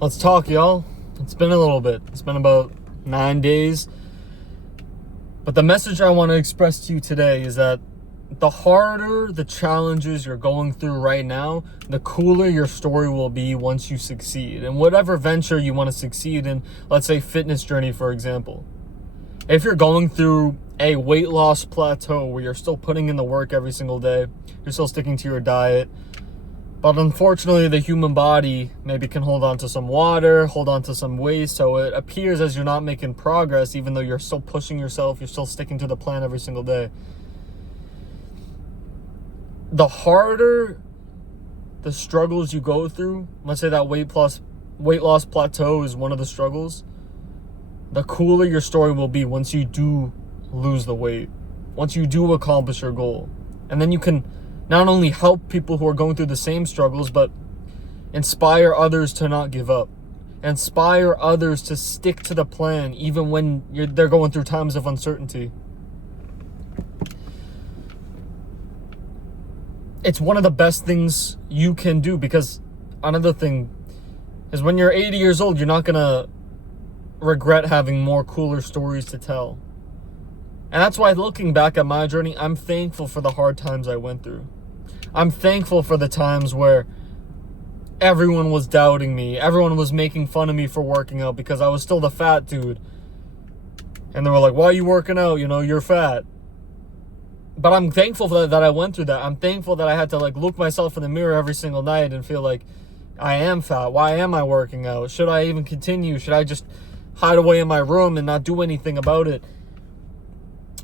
Let's talk, y'all. It's been a little bit. It's been about 9 days. But the message I want to express to you today is that the harder the challenges you're going through right now, the cooler your story will be once you succeed. And whatever venture you want to succeed in, let's say fitness journey, for example. If you're going through a weight loss plateau where you're still putting in the work every single day, you're still sticking to your diet, but unfortunately, the human body maybe can hold on to some water, hold on to some waste, so it appears as you're not making progress, even though you're still pushing yourself, you're still sticking to the plan every single day. The harder the struggles you go through, let's say that weight loss plateau is one of the struggles, the cooler your story will be once you do lose the weight, once you do accomplish your goal. And then you can not only help people who are going through the same struggles, but inspire others to not give up. Inspire others to stick to the plan even when they're going through times of uncertainty. It's one of the best things you can do, because another thing is when you're 80 years old, you're not going to regret having more cooler stories to tell. And that's why, looking back at my journey, I'm thankful for the hard times I went through. I'm thankful for the times where everyone was doubting me. Everyone was making fun of me for working out because I was still the fat dude. And they were like, why are you working out? You're fat. But I'm thankful for that I went through that. I'm thankful that I had to look myself in the mirror every single night and feel like I am fat. Why am I working out? Should I even continue? Should I just hide away in my room and not do anything about it?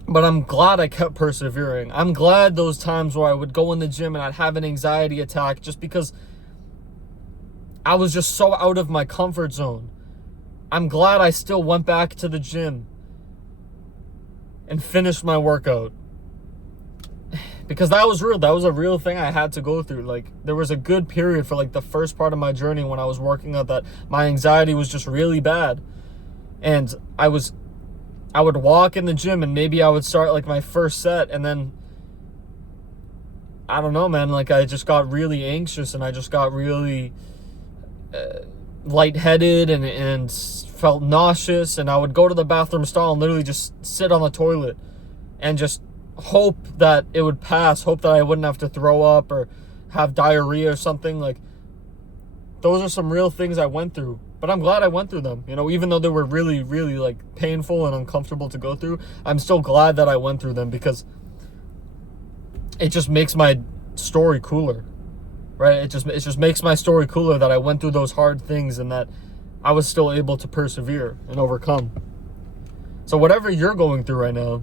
But I'm glad I kept persevering. I'm glad those times where I would go in the gym and I'd have an anxiety attack just because I was just so out of my comfort zone. I'm glad I still went back to the gym and finished my workout. Because that was real. That was a real thing I had to go through. There was a good period for the first part of my journey when I was working out that my anxiety was just really bad. And I would walk in the gym and maybe I would start my first set, and then I don't know, man, I just got really anxious and I just got really lightheaded and felt nauseous, and I would go to the bathroom stall and literally just sit on the toilet and just hope that it would pass, hope that I wouldn't have to throw up or have diarrhea or something. Those are some real things I went through. But I'm glad I went through them. Even though they were really, really painful and uncomfortable to go through, I'm still glad that I went through them, because it just makes my story cooler, right? It just makes my story cooler that I went through those hard things and that I was still able to persevere and overcome. So whatever you're going through right now,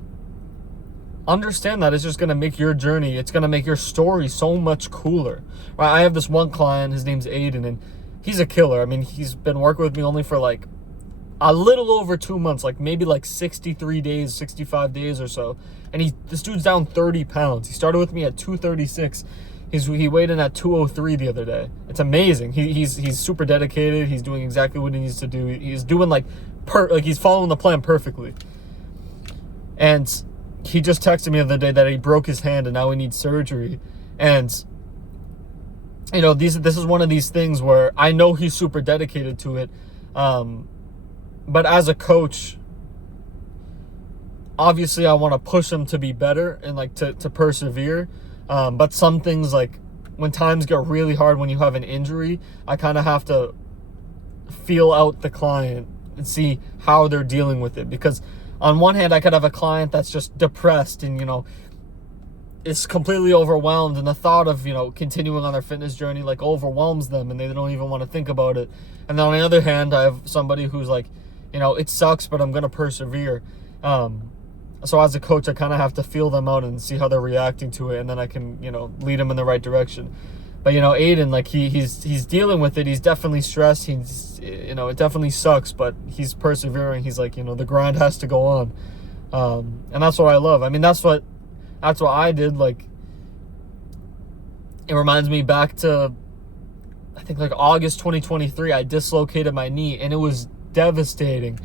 understand that it's just going to make your journey, it's going to make your story so much cooler, right? I have this one client, his name's Aiden, and he's a killer. I mean, he's been working with me only for a little over 2 months, maybe 63 days, 65 days or so. And this dude's down 30 pounds. He started with me at 236. He weighed in at 203 the other day. It's amazing. He's super dedicated. He's doing exactly what he needs to do. He's doing he's following the plan perfectly. And he just texted me the other day that he broke his hand and now he needs surgery. And this is one of these things where I know he's super dedicated to it. But as a coach, obviously I want to push him to be better and to persevere. But some things, when times get really hard, when you have an injury, I kind of have to feel out the client and see how they're dealing with it. Because on one hand, I could have a client that's just depressed and, is completely overwhelmed, and the thought of continuing on their fitness journey overwhelms them and they don't even want to think about it. And then on the other hand, I have somebody who's it sucks, but I'm gonna persevere. So as a coach, I kind of have to feel them out and see how they're reacting to it, and then I can lead them in the right direction. But Aiden, he's dealing with it. He's definitely stressed. It definitely sucks, but he's persevering. He's the grind has to go on, and that's what I love. I mean, that's what I did. It reminds me back to, I think August 2023, I dislocated my knee and it was devastating.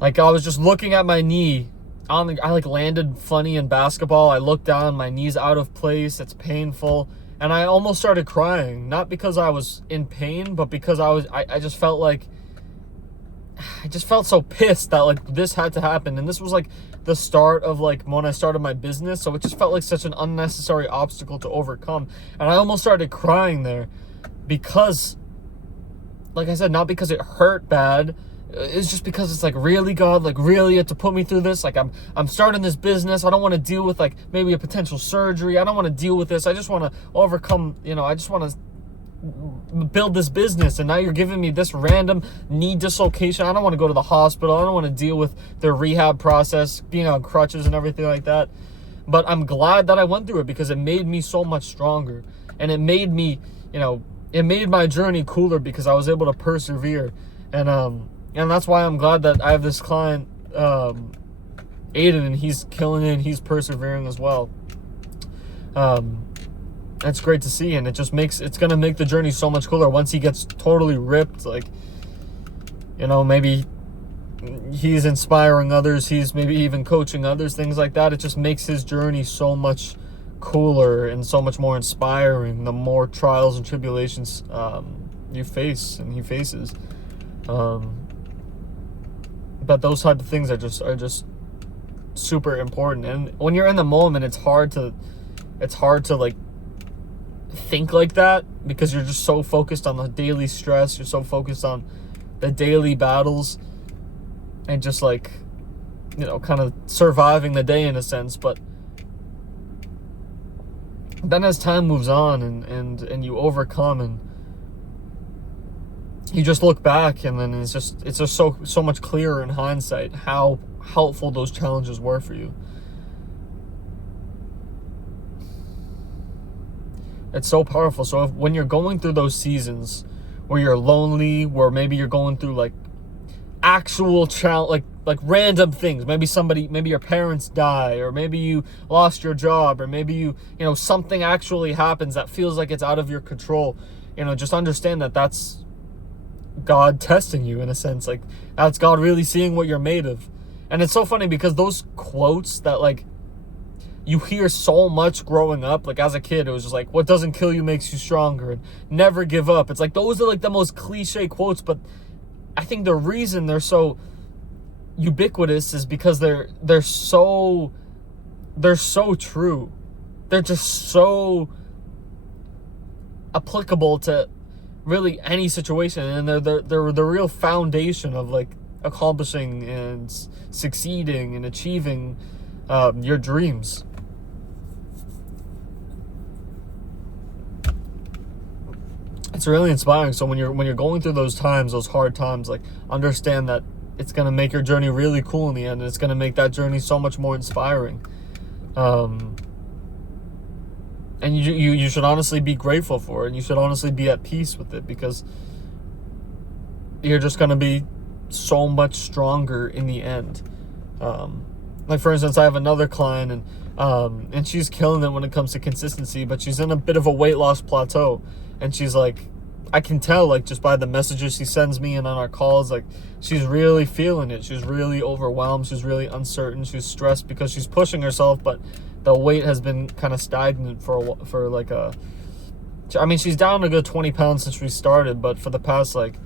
I was just looking at my knee I landed funny in basketball. I looked down, my knee's out of place. It's painful. And I almost started crying, not because I was in pain, but because I just felt like, I just felt so pissed that like this had to happen. And this was like the start of like when I started my business. So it just felt like such an unnecessary obstacle to overcome. And I almost started crying there because, like I said, not because it hurt bad. It's just because it's like, really, God, like really you have to put me through this. Like I'm starting this business. I don't want to deal with like maybe a potential surgery. I don't want to deal with this. I just want to overcome, I just want to build this business, and now you're giving me this random knee dislocation. I don't want to go to the hospital. I don't want to deal with the rehab process, being on crutches and everything like that. But I'm glad that I went through it because it made me so much stronger, and it made me, it made my journey cooler because I was able to persevere. And that's why I'm glad that I have this client, Aiden, and he's killing it and he's persevering as well. That's great to see, and it just it's going to make the journey so much cooler once he gets totally ripped. Like, maybe he's inspiring others, he's maybe even coaching others, things like that. It just makes his journey so much cooler and so much more inspiring the more trials and tribulations you face and he faces. But those type of things are just super important. And when you're in the moment, it's hard to like think like that because you're just so focused on the daily stress, you're so focused on the daily battles and just like, kind of surviving the day in a sense. But then as time moves on and you overcome and you just look back, and then it's just so much clearer in hindsight how helpful those challenges were for you. It's so powerful. So when you're going through those seasons where you're lonely, where maybe you're going through like actual challenge, like random things, maybe your parents die, or maybe you lost your job, or maybe something actually happens that feels like it's out of your control, just understand that that's God testing you in a sense. Like, that's God really seeing what you're made of. And it's so funny because those quotes that like you hear so much growing up, like as a kid, it was just like, what doesn't kill you makes you stronger, and never give up. It's like, those are like the most cliche quotes, but I think the reason they're so ubiquitous is because they're so true. They're just so applicable to really any situation, and they're the real foundation of like accomplishing and succeeding and achieving your dreams. It's really inspiring. So when you're going through those times, those hard times, like, understand that it's going to make your journey really cool in the end, and it's going to make that journey so much more inspiring. And you should honestly be grateful for it, and you should honestly be at peace with it, because you're just going to be so much stronger in the end. Like, for instance, I have another client, and she's killing it when it comes to consistency, but she's in a bit of a weight loss plateau. And she's like, I can tell, like, just by the messages she sends me and on our calls, like, she's really feeling it. She's really overwhelmed. She's really uncertain. She's stressed because she's pushing herself, but the weight has been kind of stagnant she's down a good 20 pounds since we started, but for the past, like,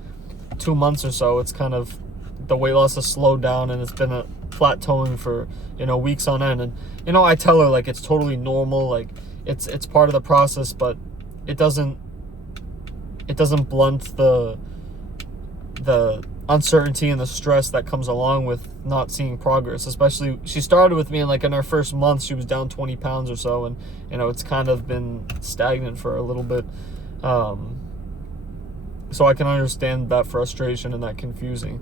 2 months or so, it's kind of, the weight loss has slowed down, and it's been a plateauing for, weeks on end. And, I tell her, like, it's totally normal. Like, it's part of the process, but it doesn't blunt the uncertainty and the stress that comes along with not seeing progress. Especially, she started with me, and like in her first month, she was down 20 pounds or so, and it's kind of been stagnant for a little bit. So I can understand that frustration and that confusion.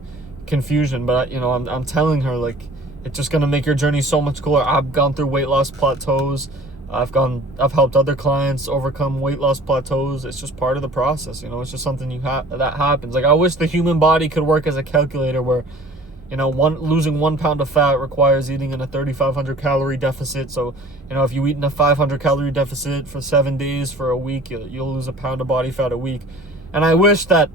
But I'm telling her, like, it's just gonna make your journey so much cooler. I've gone through weight loss plateaus. I've helped other clients overcome weight loss plateaus. It's just part of the process, it's just something that happens. Like, I wish the human body could work as a calculator where, losing 1 pound of fat requires eating in a 3,500 calorie deficit. So, if you eat in a 500 calorie deficit for 7 days, for a week, you'll lose a pound of body fat a week. And I wish that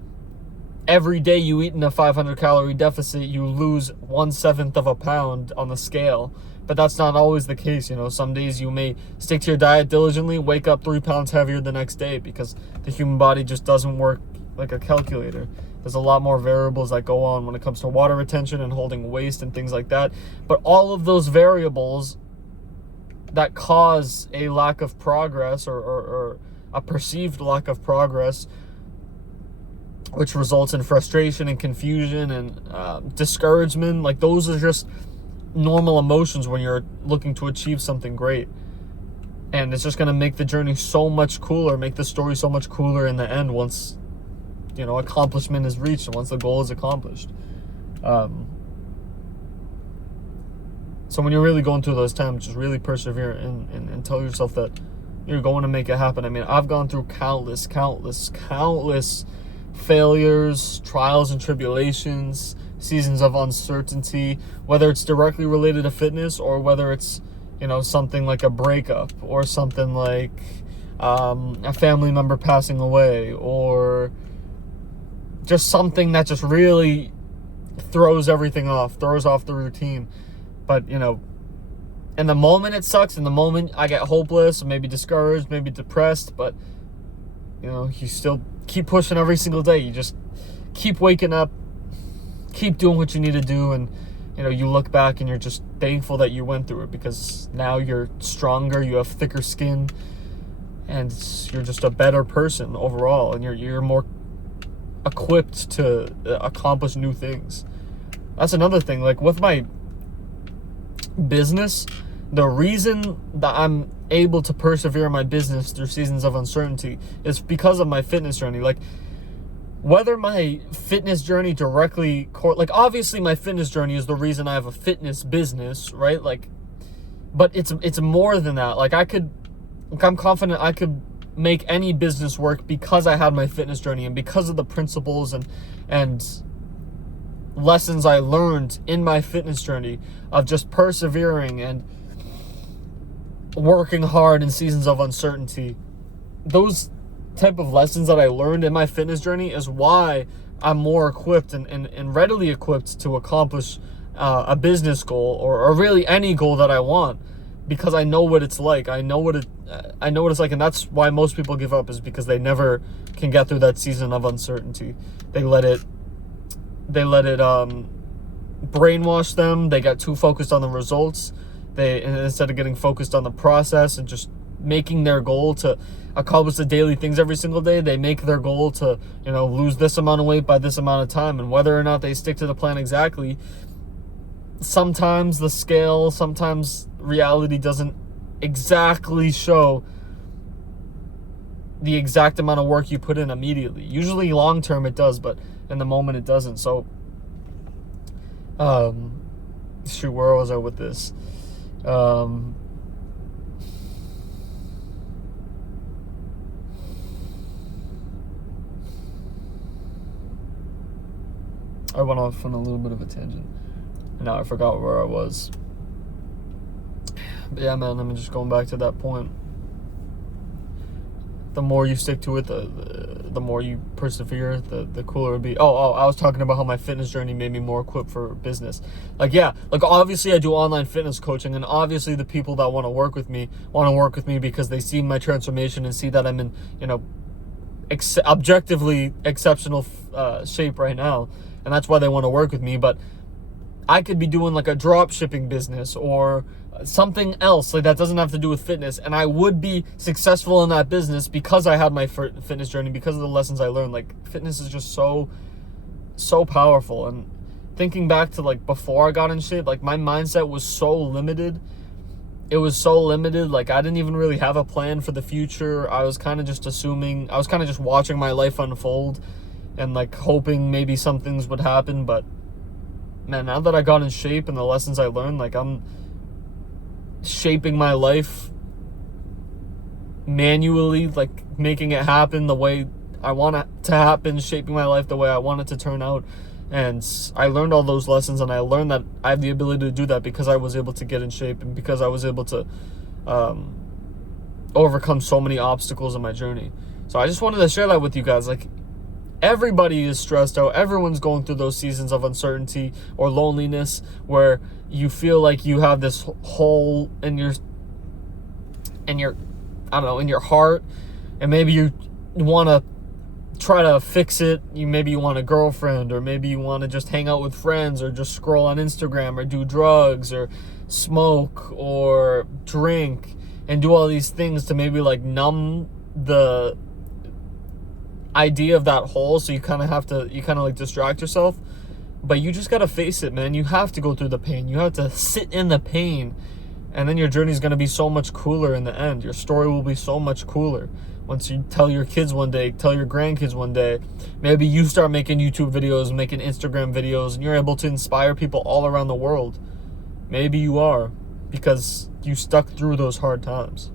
every day you eat in a 500 calorie deficit, you lose 1/7 of a pound on the scale. but that's not always the case. You know, some days you may stick to your diet diligently, wake up 3 pounds heavier the next day, because the human body just doesn't work like a calculator. There's a lot more variables that go on when it comes to water retention and holding waste and things like that. But all of those variables that cause a lack of progress, or a perceived lack of progress, which results in frustration and confusion and discouragement, like those are just normal emotions when you're looking to achieve something great. And it's just going to make the journey so much cooler, make the story so much cooler in the end once, you know, accomplishment is reached and once the goal is accomplished. So when you're really going through those times, just really persevere and tell yourself that you're going to make it happen. I mean, I've gone through countless failures, trials and tribulations, seasons of uncertainty, whether it's directly related to fitness or whether it's, you know, something like a breakup or something like a family member passing away, or just something that just really throws off the routine. But, you know, in the moment it sucks, in the moment I get hopeless, maybe discouraged, maybe depressed, but, you know, you still keep pushing every single day. You just keep waking up, keep doing what you need to do, and, you know, you look back and you're just thankful that you went through it, because now you're stronger, you have thicker skin, and you're just a better person overall, and you're more equipped to accomplish new things. That's another thing, like with my business, the reason that I'm able to persevere in my business through seasons of uncertainty is because of my fitness journey. Like, whether my fitness journey directly like, obviously my fitness journey is the reason I have a fitness business, right? Like, but it's more than that. Like, I'm confident I could make any business work because I had my fitness journey and because of the principles and lessons I learned in my fitness journey of just persevering and working hard in seasons of uncertainty. Those type of lessons that I learned in my fitness journey is why I'm more equipped and readily equipped to accomplish a business goal, or really any goal that I want, because I know what it's like. I know what it's like, and that's why most people give up, is because they never can get through that season of uncertainty. They let it brainwash them. They got too focused on the results. They, instead of getting focused on the process and just making their goal to accomplish the daily things every single day, they make their goal to, you know, lose this amount of weight by this amount of time. And whether or not they stick to the plan exactly, sometimes the scale, sometimes reality doesn't exactly show the exact amount of work you put in immediately. Usually long term it does, but in the moment it doesn't. So shoot, where was I with this? I went off on a little bit of a tangent. Now I forgot where I was. But yeah, man, I'm just going back to that point. The more you stick to it, the more you persevere, the cooler it'll be. Oh, I was talking about how my fitness journey made me more equipped for business. Like, yeah, like obviously I do online fitness coaching, and obviously the people that want to work with me because they see my transformation and see that I'm in, you know, objectively exceptional shape right now, and that's why they want to work with me. But I could be doing like a drop shipping business or something else, like that doesn't have to do with fitness, and I would be successful in that business because I had my fitness journey, because of the lessons I learned. Like, fitness is just so powerful. And thinking back to like before I got in shape, like my mindset was so limited. It was so limited. Like, I didn't even really have a plan for the future. I was kind of just assuming, I was kind of just watching my life unfold and like hoping maybe some things would happen. But man, now that I got in shape and the lessons I learned, like I'm shaping my life manually, like making it happen the way I want it to happen, shaping my life the way I want it to turn out. And I learned all those lessons, and I learned that I have the ability to do that because I was able to get in shape and because I was able to overcome so many obstacles in my journey. So I just wanted to share that with you guys. Like, everybody is stressed out. Everyone's going through those seasons of uncertainty or loneliness where you feel like you have this hole in your I don't know, in your heart, and maybe you want to try to fix it. Maybe you want a girlfriend, or maybe you want to just hang out with friends, or just scroll on Instagram, or do drugs, or smoke, or drink, and do all these things to maybe like numb the idea of that hole. So you kind of like distract yourself. But you just got to face it, man. You have to go through the pain. You have to sit in the pain. And then your journey is going to be so much cooler in the end. Your story will be so much cooler. Once you tell your kids one day, tell your grandkids one day, maybe you start making YouTube videos, making Instagram videos, and you're able to inspire people all around the world. Maybe you are, because you stuck through those hard times.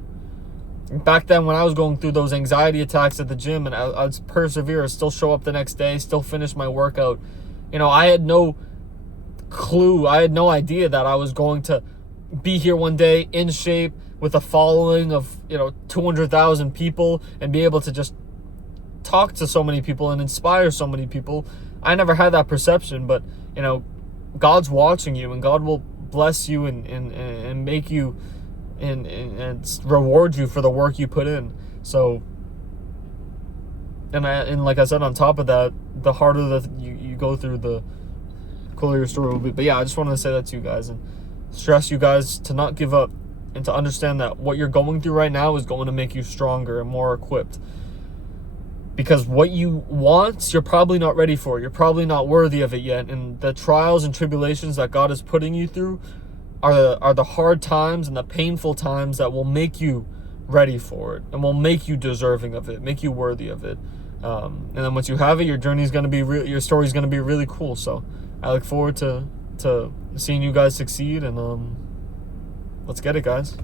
Back then, when I was going through those anxiety attacks at the gym, and I'd persevere, still show up the next day, still finish my workout. I had no clue. I had no idea that I was going to be here one day in shape with a following of 200,000 people and be able to just talk to so many people and inspire so many people. I never had that perception, but God's watching you, and God will bless you and make you and reward you for the work you put in. So and like I said, on top of that, the harder that you go through, the cooler your story will be. But yeah, I just wanted to say that to you guys and stress you guys to not give up, and to understand that what you're going through right now is going to make you stronger and more equipped. Because what you want, you're probably not ready for. You're probably not worthy of it yet. And the trials and tribulations that God is putting you through are the hard times and the painful times that will make you ready for it and will make you deserving of it, make you worthy of it. And then once you have it, your journey is going to be your story is going to be really cool. So I look forward to seeing you guys succeed, and let's get it, guys.